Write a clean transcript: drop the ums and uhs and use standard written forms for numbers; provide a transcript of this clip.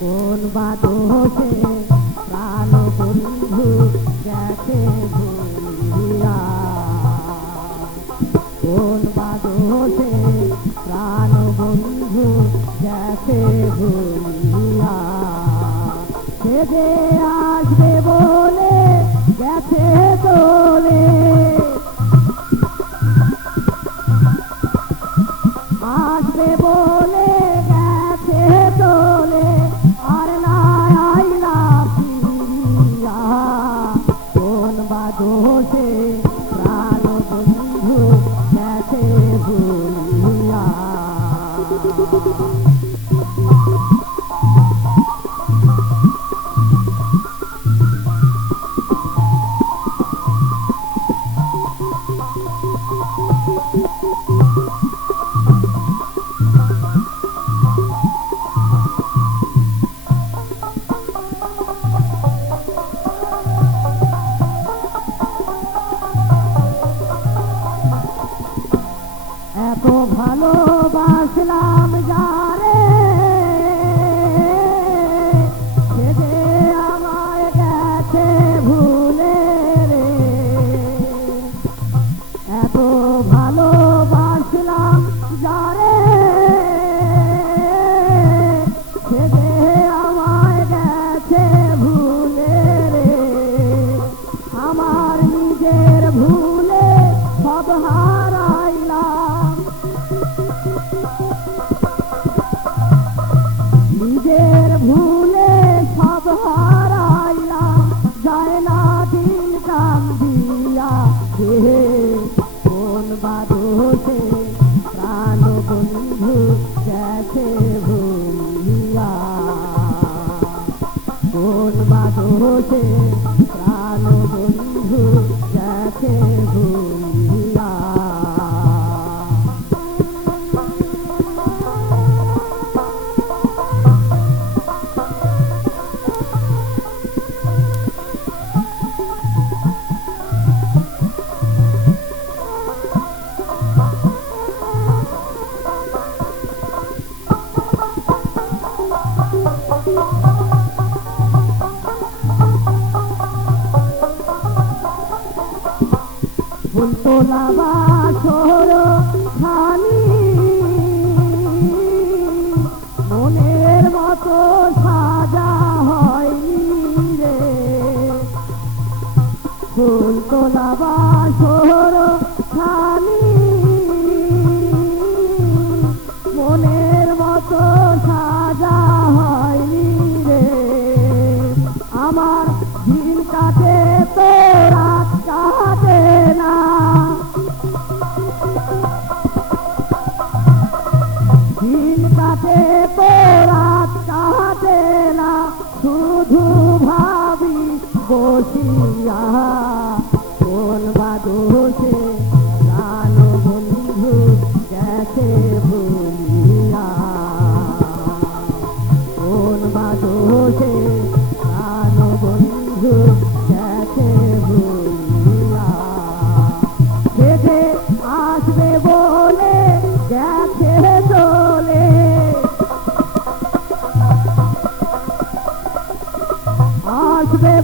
কোন বাদোষে প্রাণ বন্ধু গেছে ভুলিয়া, কোন বাদোষে প্রাণ বন্ধু গেছে ভুলিয়া, সে যে আসবে বলে গেছে চলে, আসবে বলে গেছে চলে, আর না আইলা ফিরিয়া, কোন বাদোষে প্রাণ বন্ধু গেছে ভুলিয়া। এত ভালোবাসলাম যারে, সে যে আমায় গেছে ভুলে রে, এত ভালোবাসলাম যারে, সে যে আমায় গেছে ভুলে রে, আমার নিজের ভুলে সব হারাইলাম, নিজের ভুলে সব হারাইলাম, যায় না দিন কান্দিয়া, হে কোন বাদোষে প্রাণ বন্ধু গেছে ভুলিয়া, কোন বাদোষে প্রাণ বন্ধু গেছে ভুলিয়া। ফুলতোলা বাসর খানি মনের মতো সাজা হয়নি রে, ফুলতোলা বাসর খানি মনের মতো সাজা হয়নি রে, আমার দিন কাটে তো রাত কাটে না, দিন কাটে তো রাত কাটে না, শুধু ভাবি বসিয়া, কোন বাদোষে প্রাণ বন্ধু গেছে ভুলিয়া, কোন বাদোষে প্রাণ বন্ধু গেছে ভুলিয়া, সে যে আসবে বলে গেছে চলে, আসবে